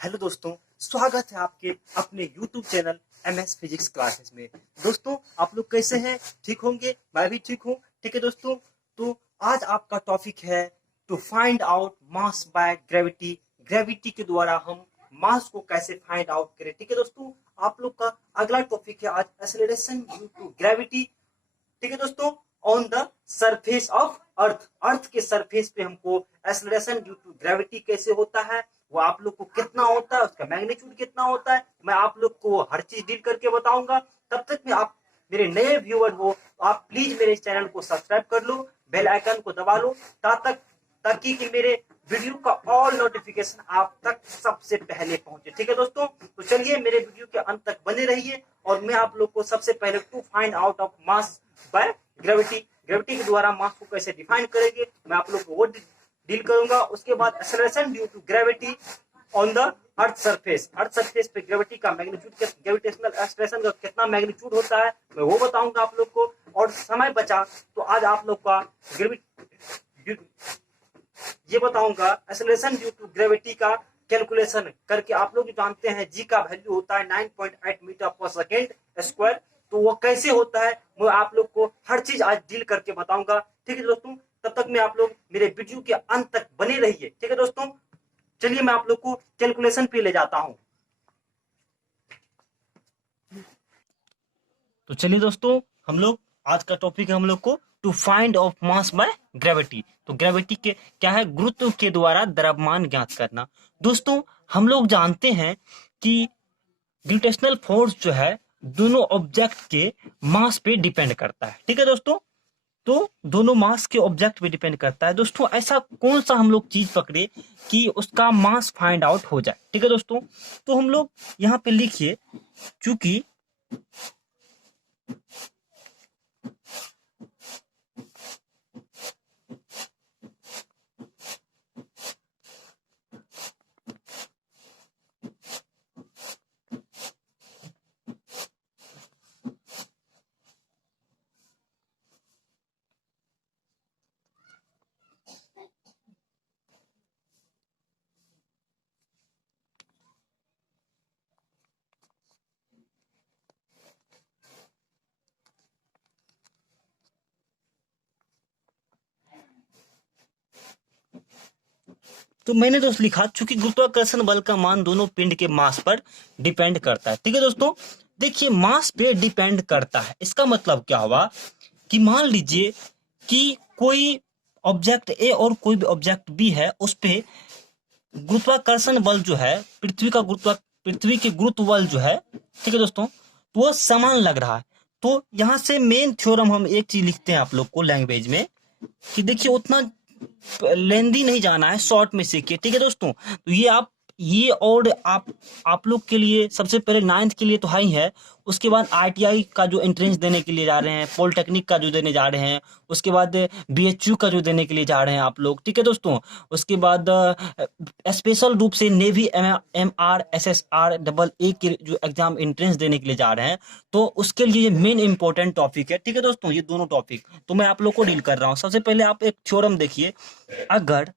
Hello दोस्तों, स्वागत है आपके अपने YouTube channel MS physics classes में। दोस्तों, आप लोग कैसे हैं? ठीक होंगे? मैं भी ठीक हूँ। ठीक है दोस्तों, तो आज आपका टॉपिक है to find out mass by gravity. Gravity के द्वारा हम मास को कैसे फाइंड आउट करें। ठीक है दोस्तों, आप लोग का अगला टॉपिक है आज एक्सेलरेशन ड्यू टू ग्रेविटी। ठीक है दोस्तों, on the surface of earth. Earth के सरफेस पे हमको एक्सेलरेशन ड्यू टू ग्रेविटी कैसे होता है, वो आप लोग को कितना होता है, उसका मैग्नीट्यूड कितना होता है, मैं आप लोग को हर चीज डील करके बताऊंगा। तब तक में आप मेरे नए व्यूअर हो तो आप प्लीज मेरे चैनल को सब्सक्राइब कर लो, बेल आइकन को दबा लो ताकि कि मेरे वीडियो का ऑल नोटिफिकेशन आप तक सबसे पहले पहुंचे। ठीक है दोस्तों, तो चलिए मेरे वीडियो के अंत तक बने रहिए और मैं आप लोग को सबसे पहले to find out of mass by gravity, gravity के द्वारा मास को कैसे डिफाइन करेंगे मैं आप लोग को वो डील करूंगा। उसके बाद acceleration due to gravity on the earth surface. Earth surface पे ग्रेविटी का मैग्नीट्यूड, ग्रेविटेशनल एक्सेलरेशन का कितना मैग्नीट्यूड होता है मैं वो बताऊंगा आप लोग को। और समय बचा तो आज आप लोग का ग्रेविटी ये बताऊंगा एक्सेलरेशन ड्यू टू ग्रेविटी का कैलकुलेशन करके। आप लोग जानते हैं जी का वैल्यू होता है 9.8 मीटर पर सेकेंड स्क्वायर, तो वो कैसे होता है मैं आप लोग को हर चीज आज डील करके बताऊंगा। ठीक है दोस्तों, तब तक मैं आप लोग मेरे वीडियो के अंत तक बने रहिए। ठीक है दोस्तों, चलिए मैं आप लोग को कैलकुलेशन पे ले जाता हूं। तो चलिए दोस्तों, हम लोग आज का टॉपिक है हम लोग को to find of mass by gravity. तो ग्रेविटी के क्या है, गुरुत्व के द्वारा द्रव्यमान ज्ञात करना। दोस्तों, हम लोग जानते हैं कि ग्रेविटेशनल फोर्स जो है दोनों ऑब्जेक्ट के मास पे डिपेंड करता है। ठीक है दोस्तों, तो दोनों मास के ऑब्जेक्ट पे डिपेंड करता है। दोस्तों, ऐसा कौन सा हम लोग चीज पकड़े कि उसका मास फाइंड आउट हो जाए। ठीक है दोस्तों, तो हम लोग यहाँ पे लिखिए, चूंकि तो मैंने दोस्त लिखा चूंकि गुरुत्वाकर्षण बल का मान दोनों पिंड के मास पर डिपेंड करता है। ठीक है दोस्तों, देखिए मास पे डिपेंड करता है, इसका मतलब क्या हुआ कि मान लीजिए कि कोई ऑब्जेक्ट ए और कोई भी ऑब्जेक्ट बी है, उस पे गुरुत्वाकर्षण बल जो है पृथ्वी के गुरुत्व बल जो है, ठीक है दोस्तों, तो वो समान लग रहा है। तो यहां से मेन थ्योरम हम एक चीज लिखते हैं आप लोग को लैंग्वेज में कि देखिए उतना लेंदी नहीं जाना है, शॉर्ट में सीखिए। ठीक है दोस्तों, तो ये और आप लोग के लिए सबसे पहले 9th के लिए तो हाई है। उसके बाद ITI का जो एंट्रेंस देने के लिए जा रहे हैं, पॉलिटेक्निक का जो देने जा रहे हैं, उसके बाद BHU का जो देने के लिए जा रहे हैं आप लोग। ठीक है दोस्तों, उसके बाद स्पेशल रूप से नेवी MRSSR के जो एग्जाम एंट्रेंस देने के लिए जा रहे हैं, तो उसके लिए ये मेन इंपॉर्टेंट टॉपिक है। ठीक है दोस्तों, ये दोनों टॉपिक तो मैं आप लोग को डील कर रहा हूँ। सबसे पहले आप एक थ्योरम देखिए, अगर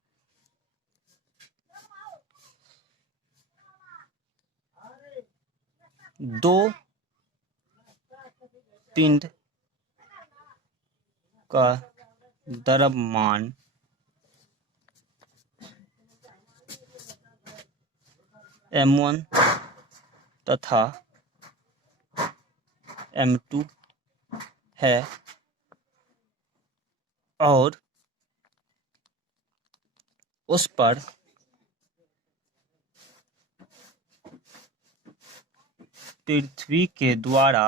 दो पिंड का द्रव्यमान M1 तथा M2 है और उस पर पृथ्वी के द्वारा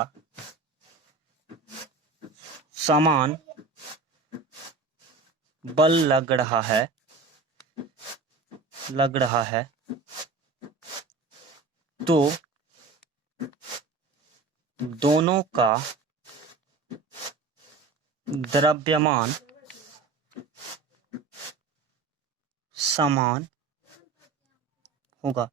समान बल लग रहा है तो दोनों का द्रव्यमान समान होगा।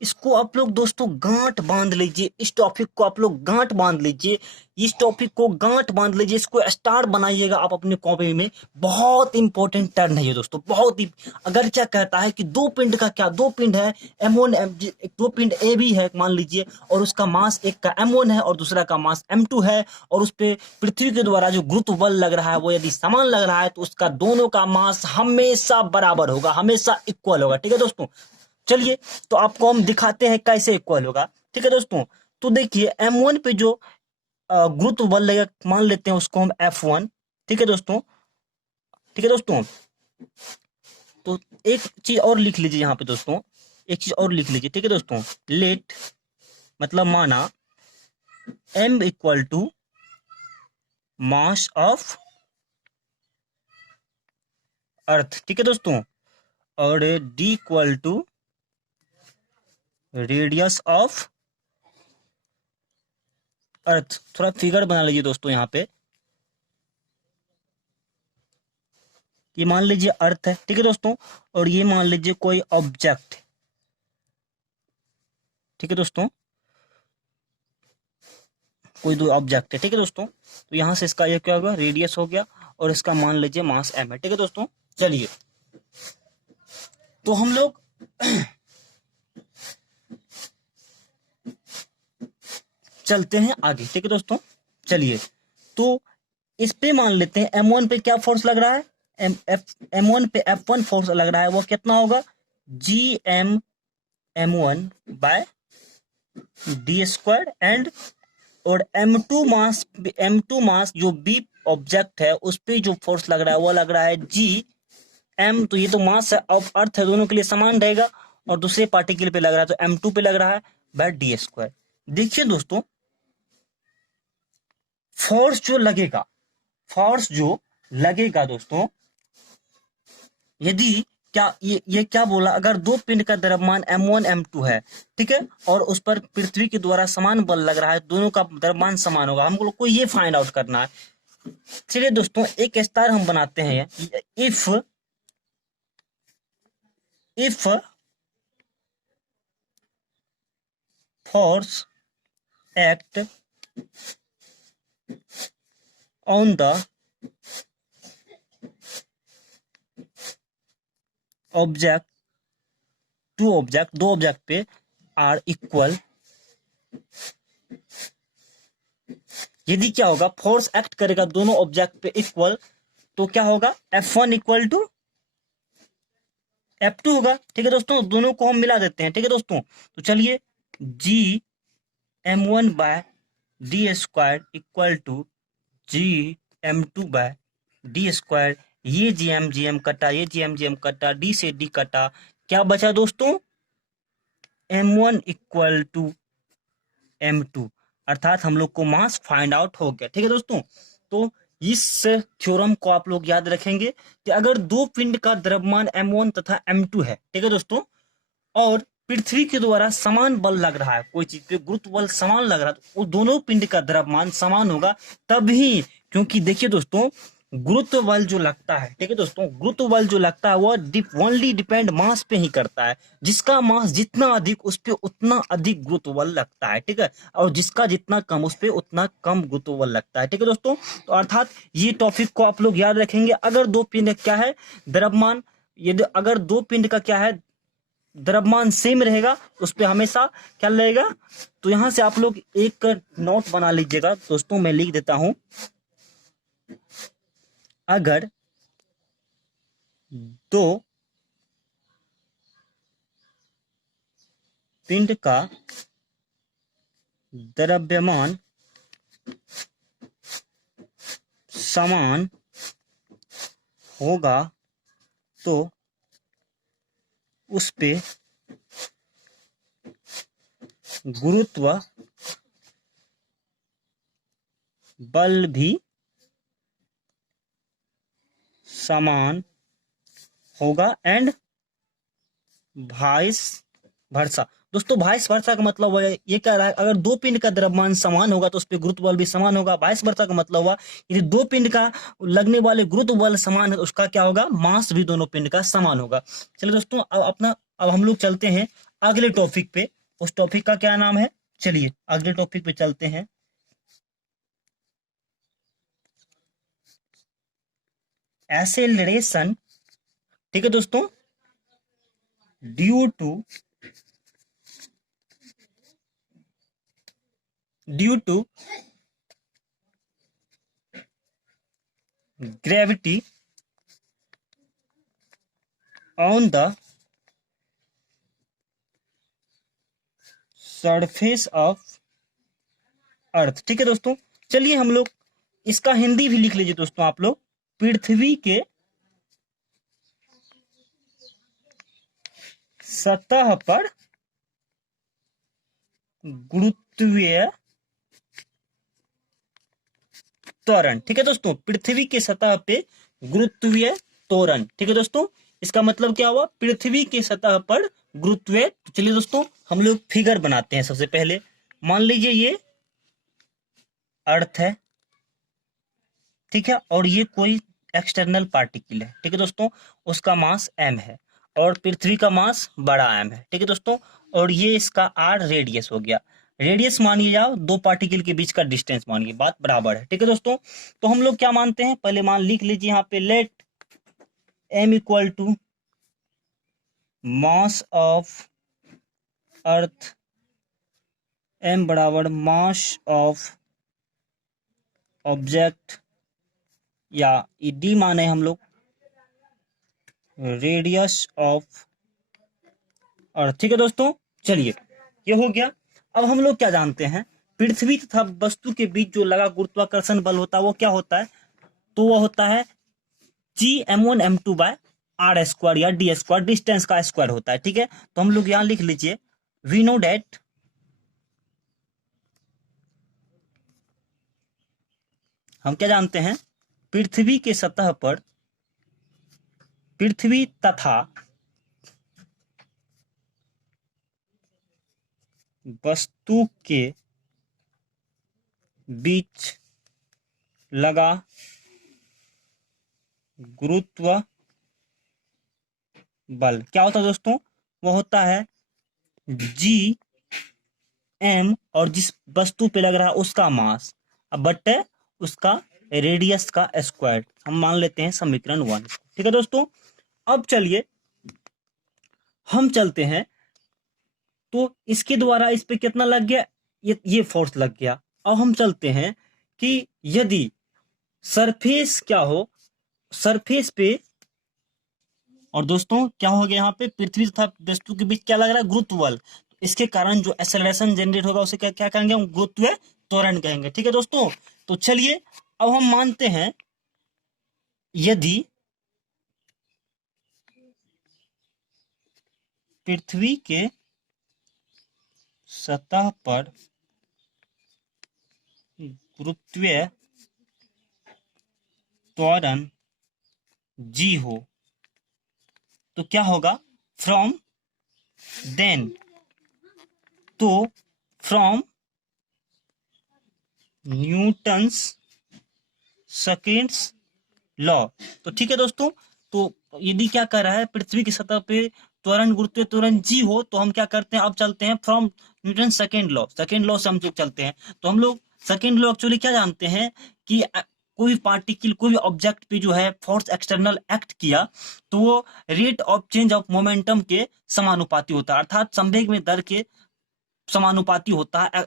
इसको आप लोग दोस्तों गांठ बांध लीजिए, इस टॉपिक को आप लोग गांठ बांध लीजिए, इस टॉपिक को गांठ बांध लीजिए, इसको स्टार बनाइएगा आप अपने कॉपी में। बहुत इंपॉर्टेंट टर्न है ये दोस्तों, बहुत ही। अगर क्या कहता है कि दो पिंड का क्या, दो पिंड है M1 दो पिंड ए भी है मान लीजिए, और उसका मास एक का M1 है और दूसरा का मास M2 है, और उस पे पृथ्वी के द्वारा जो गुरुत्व बल लग रहा है वो यदि समान लग रहा है तो उसका दोनों का मास हमेशा बराबर होगा, हमेशा इक्वल होगा। ठीक है दोस्तों, चलिए तो आपको हम दिखाते हैं कैसे इक्वल होगा। ठीक है दोस्तों, तो देखिए M1 पे जो गुरुत्व बल लगेगा, मान लेते हैं उसको हम F1। ठीक है दोस्तों, ठीक है दोस्तों, तो एक चीज और लिख लीजिए यहाँ पे दोस्तों, एक चीज और लिख लीजिए। ठीक है दोस्तों, लेट मतलब माना M equal to mass of earth. ठीक है दोस्तों, और D equal to radius of earth. थोड़ा फिगर बना लीजिए दोस्तों यहाँ पे, ये मान लीजिए अर्थ है। ठीक है दोस्तों, और ये मान लीजिए कोई ऑब्जेक्ट। ठीक है दोस्तों, कोई दो ऑब्जेक्ट है। ठीक है दोस्तों, तो यहां से इसका ये क्या होगा, रेडियस हो गया, और इसका मान लीजिए मास M है। ठीक है दोस्तों, चलिए तो हम लोग चलते हैं आगे। ठीक है दोस्तों, चलिए तो इस पे मान लेते हैं M1 पे क्या फोर्स लग रहा है, M1 पे F1 फोर्स लग रहा है, वो कितना होगा, GM M1 by D square, and और M2 मास जो B ऑब्जेक्ट है उस पे जो फोर्स लग रहा है वो लग रहा है GM, तो ये तो मास है अब अर्थ है, दोनों के लिए समान रहेगा, और दूसरे पार्टिकल पे लग रहा है तो M2 पे लग रहा है बाय D स्क्वायर। देखिए दोस्तों, फोर्स जो लगेगा दोस्तों, यदि क्या ये क्या बोला, अगर दो पिंड का द्रव्यमान M1 M2 है, ठीक है, और उस पर पृथ्वी के द्वारा समान बल लग रहा है, दोनों का द्रव्यमान समान होगा, हमको लोग को ये फाइंड आउट करना है। चलिए दोस्तों, एक स्टार हम बनाते हैं, if force act on the object, दो ऑब्जेक्ट पे आर इक्वल, यदि क्या होगा, फोर्स एक्ट करेगा दोनों ऑब्जेक्ट पे इक्वल, तो क्या होगा, F1 इक्वल टू F2 होगा। ठीक है दोस्तों, दोनों को हम मिला देते हैं। ठीक है दोस्तों, तो चलिए GM1 by D square equal to GM2 by D square, ये GM कटा, ये GM कटा, D से D कटा, क्या बचा दोस्तों, M1 इक्वल टू M2, अर्थात हम लोग को मास फाइंड आउट हो गया। ठीक है दोस्तों, तो इस थ्योरम को आप लोग याद रखेंगे कि अगर दो पिंड का द्रव्यमान M1 तथा M2 है, ठीक है दोस्तों, और पृथ्वी के द्वारा समान बल लग रहा है, कोई चीज पे गुरुत्व बल समान लग रहा है, तो वो दोनों पिंड का द्रव्यमान समान होगा तभी। क्योंकि देखिए दोस्तों, गुरुत्व बल जो लगता है, ठीक है दोस्तों, गुरुत्व बल जो लगता है वो ओनली डिपेंड मास पे ही करता है, जिसका मास जितना अधिक उस पे उतना अधिक गुरुत्व बल लगता है। ठीक है, और जिसका जितना कम उस पे उतना कम गुरुत्व बल लगता है। ठीक है दोस्तों, तो अर्थात ये टॉपिक को आप लोग याद रखेंगे। अगर दो पिंड क्या है द्रव्यमान, यदि अगर दो पिंड का क्या है द्रव्यमान सेम रहेगा, उस पे हमेशा क्या रहेगा, तो यहां से आप लोग एक नोट बना लीजिएगा दोस्तों, मैं लिख देता हूं, अगर दो पिंड का द्रव्यमान समान होगा तो उस पे गुरुत्व बल भी समान होगा, एंड वाइस वर्सा। दोस्तों वाइस वर्सा का मतलब है, ये कह रहा है अगर दो पिंड का द्रव्यमान समान होगा तो उस पे गुरुत्व बल भी समान होगा। वाइस वर्सा का मतलब हुआ यदि दो पिंड का लगने वाले गुरुत्व बल समान है तो उसका क्या होगा, मास भी दोनों पिंड का समान होगा। चलिए दोस्तों, अब अपना अब हम लोग चलते हैं अगले टॉपिक पे। उस टॉपिक का क्या नाम है, चलिए अगले टॉपिक पे चलते हैं। एक्सेलरेशन, ठीक है दोस्तों, due to gravity on the surface of earth. ठीक है दोस्तों, चलिए हम लोग इसका हिंदी भी लिख लीजिए दोस्तों आप लोग। पृथ्वी के सतह पर गुरुत्वीय त्वरण। ठीक है दोस्तों, पृथ्वी के सतह पे गुरुत्वीय त्वरण। ठीक है दोस्तों, इसका मतलब क्या हुआ, पृथ्वी के सतह पर गुरुत्वीय। तो चलिए दोस्तों हम लोग फिगर बनाते हैं। सबसे पहले मान लीजिए ये अर्थ है, ठीक है, और ये कोई एक्सटर्नल पार्टिकल है। ठीक है दोस्तों, उसका मास m है और पृथ्वी का मास बड़ा M है। ठीक है दोस्तों, और ये इसका r रेडियस हो गया। रेडियस मानिए जाओ, दो पार्टिकल के बीच का डिस्टेंस मानिए, बात बराबर है। ठीक है दोस्तों, तो हम लोग क्या मानते हैं, पहले मान लिख लीजिए यहाँ पे, let m equal to mass of earth, m बराबर मास ऑफ ऑब्जेक्ट, या डी माने हम लोग रेडियस ऑफ अर्थ। ठीक है दोस्तों, चलिए ये हो गया। अब हम लोग क्या जानते हैं, पृथ्वी तथा वस्तु के बीच जो लगा गुरुत्वाकर्षण बल होता है वो क्या होता है, तो वो होता है Gm1m2 बाय आर स्क्वायर या डी स्क्वायर, डिस्टेंस का स्क्वायर होता है। ठीक है, तो हम लोग यहां लिख लीजिए, वी नो डेट हम क्या जानते हैं, पृथ्वी के सतह पर, पृथ्वी तथा वस्तु के बीच लगा गुरुत्व बल क्या होता है दोस्तों, वो होता है जी एम, और जिस वस्तु पे लग रहा है उसका मास, बट उसका रेडियस का स्क्वायर। हम मान लेते हैं समीकरण 1। ठीक है दोस्तों, अब चलिए हम चलते हैं, तो इसके द्वारा इस पे कितना लग गया, ये फोर्स लग गया। अब हम चलते हैं कि यदि सरफेस क्या हो, सरफेस पे, और दोस्तों क्या हो गया यहाँ पे, पृथ्वी तथा वस्तु के बीच क्या लग रहा है, गुरुत्व बल। इसके कारण जो एक्सेलरेशन जनरेट होगा उसे क्या क्या कहेंगे हम, गुरुत्वीय त्वरण कहेंगे। ठीक है दोस्तों, तो चलिए अब हम मानते हैं, यदि पृथ्वी के सतह पर गुरुत्वीय त्वरण जी हो, तो क्या होगा, फ्रॉम देन, तो फ्रॉम न्यूटन्स सेकेंड्स लॉ। तो ठीक है दोस्तों, तो यदि क्या कर रहा है, पृथ्वी की सतह पे त्वरण गुरुत्वीय त्वरण जी हो, तो हम क्या करते हैं, अब चलते हैं from Newton second law, second law से हम लोग चलते हैं। तो हम लोग सेकेंड लॉ एक्चुअली क्या जानते हैं कि कोई पार्टिकल, कोई ऑब्जेक्ट पे जो है फोर्स एक्सटर्नल एक्ट किया, तो वो rate of change of momentum के समानुपाती होता है, अर्थात संवेग में दर के समानुपाती होता है।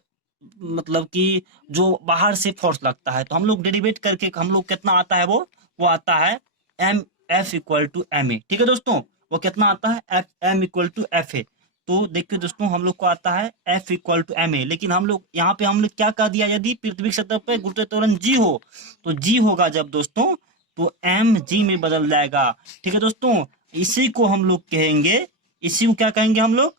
मतलब कि जो बाहर से फोर्स लगता है, तो हम लोग डेरिवेट करके हम लोग कितना आता है, वो आता है M F equal to M A. ठीक है दोस्तों, वो कितना आता है, F M equal to F A. तो देखिए दोस्तों, हम लोग को आता है F equal to M A, लेकिन हम लोग यहाँ पे हम लोग क्या कह दिया, यदि पृथ्वी की सतह पे गुरुत्वीय त्वरण जी हो, तो जी होगा जब दोस्तों, तो एम जी में बदल जाएगा। ठीक है दोस्तों, इसी को हम लोग कहेंगे, इसी को क्या कहेंगे हम लोग,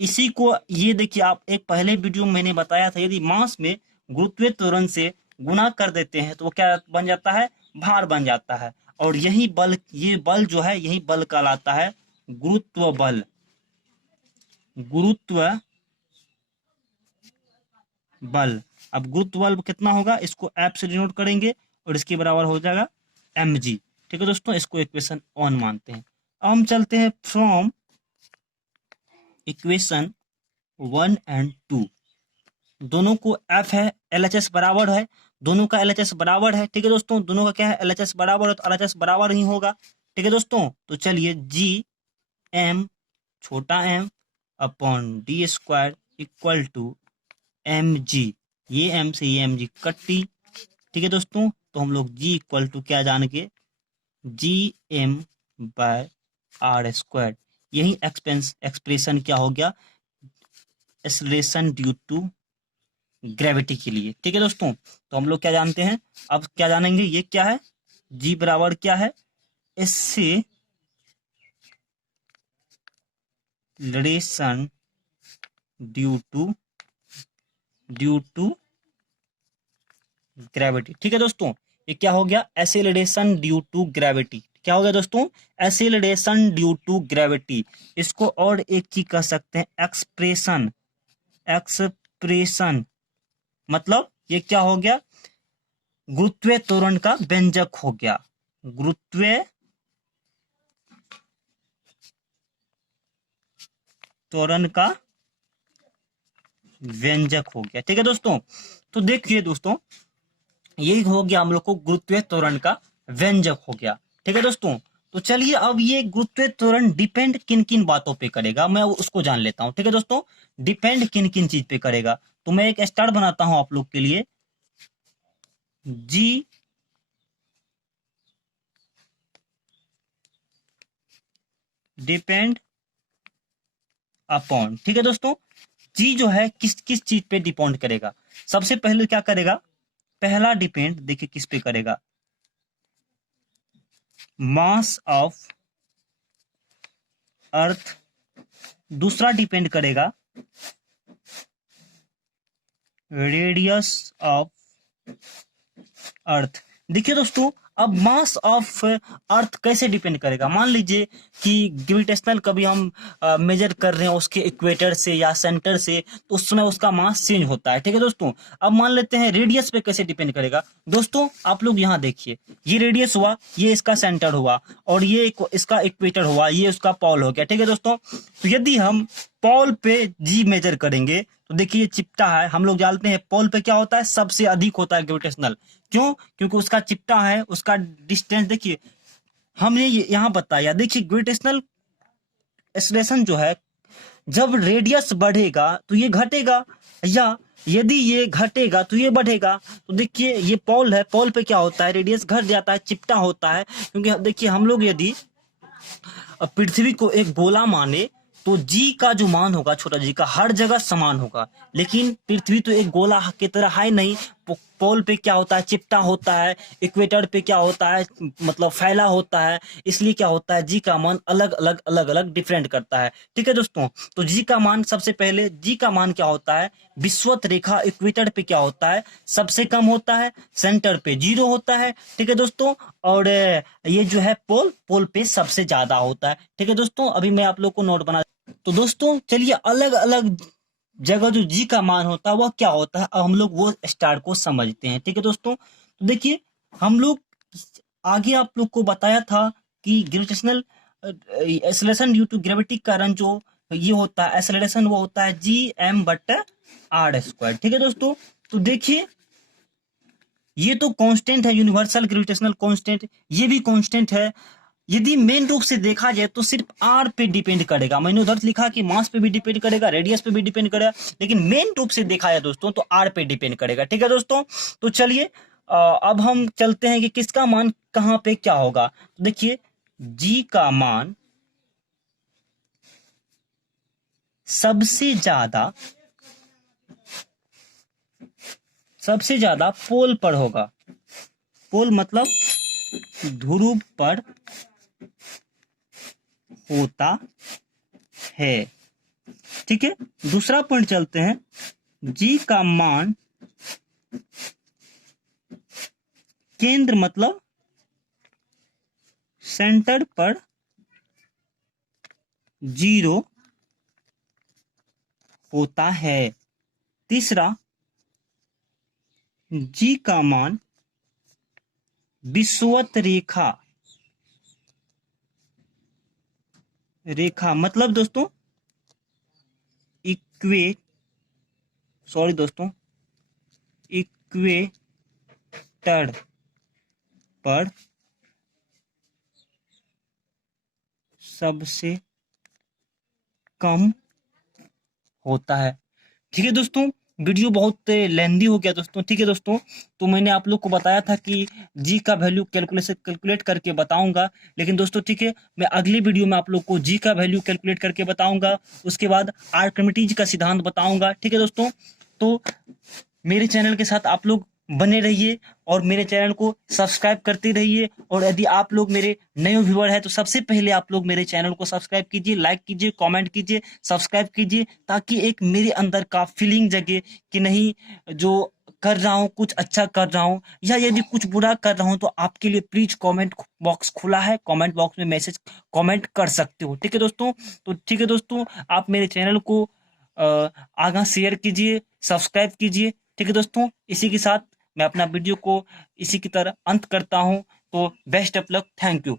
इसी को, ये देखिए आप, एक पहले वीडियो में मैंने बताया था, यदि मास में गुरुत्वीय त्वरण से गुना कर देते हैं तो वो क्या बन जाता है, भार बन जाता है। और यही बल, ये बल जो है, यही बल कहलाता है गुरुत्व बल। गुरुत्व बल, अब गुरुत्व बल कितना होगा, इसको एफ से डिनोट करेंगे और इसके बराबर हो जाएगा एम जी। ठीक है दोस्तों, इसको इक्वेशन 1 मानते हैं। अब हम चलते हैं फ्रॉम इक्वेशन 1 एंड 2 दोनों को एफ है, एलएचएस बराबर है, दोनों का एलएचएस बराबर है। ठीक है दोस्तों, दोनों का क्या है, एलएचएस बराबर है तो एलएचएस बराबर ही होगा। ठीक है दोस्तों, तो चलिए जी एम छोटा M upon D square equal to M G, ये एम से ये एम जी कट्टी। ठीक है दोस्तों, तो हम लोग जी इक्वल टू क्या जान के, G M by R square, यही एक्सप्रेशन क्या हो गया, एक्सेलरेशन ड्यू टू ग्रेविटी के लिए। ठीक है दोस्तों, तो हम लोग क्या जानते हैं, अब क्या जानेंगे, ये क्या है, जी बराबर क्या है, इससे एक्सेलरेशन ड्यू टू ग्रेविटी। ठीक है दोस्तों, ये क्या हो गया, एक्सेलरेशन ड्यू टू ग्रेविटी। क्या हो गया दोस्तों, एक्सेलरेशन ड्यू टू ग्रेविटी। इसको और एक चीज कह सकते हैं, एक्सप्रेशन। एक्सप्रेशन मतलब ये क्या हो गया, गुरुत्वीय त्वरण का व्यंजक हो गया, गुरुत्वीय त्वरण का व्यंजक हो गया। ठीक है दोस्तों, तो देखिए दोस्तों, ये हो गया हम लोग को गुरुत्वीय त्वरण का व्यंजक हो गया। ठीक है दोस्तों, तो चलिए अब ये गुरुत्वीय त्वरण डिपेंड किन किन बातों पे करेगा, मैं उसको जान लेता हूं। ठीक है दोस्तों, डिपेंड किन किन चीज पे करेगा, तो मैं एक स्टार बनाता हूं आप लोग के लिए, जी डिपेंड अपॉन। ठीक है दोस्तों, जी जो है किस किस चीज पे डिपेंड करेगा, सबसे पहले क्या करेगा, पहला डिपेंड देखिए किस पे करेगा, मास ऑफ अर्थ। दूसरा डिपेंड करेगा रेडियस ऑफ अर्थ। देखिए दोस्तों, अब मास ऑफ अर्थ कैसे डिपेंड करेगा, मान लीजिए कि ग्रेविटेशनल कभी हम मेजर कर रहे हैं उसके इक्वेटर से या सेंटर से, तो उस समय उसका मास चेंज होता है। ठीक है दोस्तों, अब मान लेते हैं रेडियस पे कैसे डिपेंड करेगा। दोस्तों आप लोग यहाँ देखिए, ये रेडियस हुआ, ये इसका सेंटर हुआ, और ये इसका इक्वेटर हुआ, ये उसका पॉल हो गया। ठीक है दोस्तों, तो यदि हम पॉल पे जी मेजर करेंगे तो देखिए ये चिपटा है, हम लोग जानते हैं पॉल पे क्या होता है, सबसे अधिक होता है ग्रेविटेशनल। क्यों, क्योंकि उसका चिपटा है, उसका डिस्टेंस देखिए, हमने यहाँ बताया। देखिए ग्रेविटेशनल एक्सेलरेशन जो है, जब रेडियस बढ़ेगा तो ये घटेगा, या यदि ये घटेगा तो ये बढ़ेगा। तो देखिए ये पॉल है, पॉल पे क्या होता है, रेडियस घट जाता है, चिपटा होता है। क्योंकि देखिए हम लोग यदि पृथ्वी को एक गोला माने तो जी का जो मान होगा, छोटा जी का, हर जगह समान होगा। लेकिन पृथ्वी तो एक गोला की तरह है नहीं, पोल पे क्या होता है, चिपटा होता है, इक्वेटर पे क्या होता है, मतलब फैला होता है। इसलिए क्या होता है, जी का मान अलग अलग डिफरेंट करता है। ठीक है दोस्तों, तो जी का मान, सबसे पहले जी का मान क्या होता है, विषुवत रेखा इक्वेटर पे क्या होता है, सबसे कम होता है, सेंटर पे 0 होता है। ठीक है दोस्तों, और ये जो है पोल पे सबसे ज्यादा होता है। ठीक है दोस्तों, अभी मैं आप लोग को नोट बना, तो दोस्तों चलिए अलग अलग जगह जो जी का मान होता है वह क्या होता है, अब हम लोग वो स्टार को समझते हैं। ठीक है दोस्तों, तो देखिए हम लोग आगे आप लोग को बताया था कि gravitational acceleration due to gravity के कारण जो ये होता है एक्सेलरेशन, वो होता है G M but R square. ठीक है दोस्तों, तो देखिए ये तो कांस्टेंट है, यूनिवर्सल ग्रेविटेशनल कांस्टेंट, ये भी कांस्टेंट है। यदि मेन रूप से देखा जाए तो सिर्फ आर पे डिपेंड करेगा, मैंने उधर लिखा कि मास पे भी डिपेंड करेगा, रेडियस पे भी डिपेंड करेगा, लेकिन मेन रूप से देखा जाए दोस्तों तो आर पे डिपेंड करेगा। ठीक है दोस्तों, तो चलिए अब हम चलते हैं कि किसका मान कहां पे क्या होगा। तो देखिए जी का मान सबसे ज्यादा पोल पर होगा, पोल मतलब ध्रुव पर होता है। ठीक है, दूसरा पॉइंट चलते हैं, जी का मान केंद्र मतलब सेंटर पर 0 होता है। तीसरा, जी का मान विषुवत रेखा मतलब दोस्तों इक्वेट सॉरी दोस्तों इक्वेटर पर सबसे कम होता है। ठीक है दोस्तों, वीडियो बहुत लेंदी हो गया दोस्तों। ठीक है दोस्तों, तो मैंने आप लोग को बताया था कि जी का वैल्यू कैलकुलेट करके बताऊंगा, लेकिन दोस्तों ठीक है, मैं अगली वीडियो में आप लोग को जी का वैल्यू कैलकुलेट करके बताऊंगा, उसके बाद आर्किमिडीज का सिद्धांत बताऊंगा। ठीक है दोस्तों, तो मेरे चैनल के साथ आप लोग बने रहिए और मेरे चैनल को सब्सक्राइब करते रहिए। और यदि आप लोग मेरे नए व्यूअर हैं तो सबसे पहले आप लोग मेरे चैनल को सब्सक्राइब कीजिए, लाइक कीजिए, कमेंट कीजिए, सब्सक्राइब कीजिए, ताकि एक मेरे अंदर का फीलिंग जगे कि नहीं, जो कर रहा हूँ कुछ अच्छा कर रहा हूँ, या यदि कुछ बुरा कर रहा हूँ तो आपके लिए प्लीज कमेंट बॉक्स खुला है, कमेंट बॉक्स में मैसेज कमेंट कर सकते हो। ठीक है दोस्तों, तो ठीक है दोस्तों, आप मेरे चैनल को आगे शेयर कीजिए, सब्सक्राइब कीजिए। ठीक है दोस्तों, इसी के साथ मैं अपना वीडियो को इसी की तरह अंत करता हूं। तो best of luck, thank you.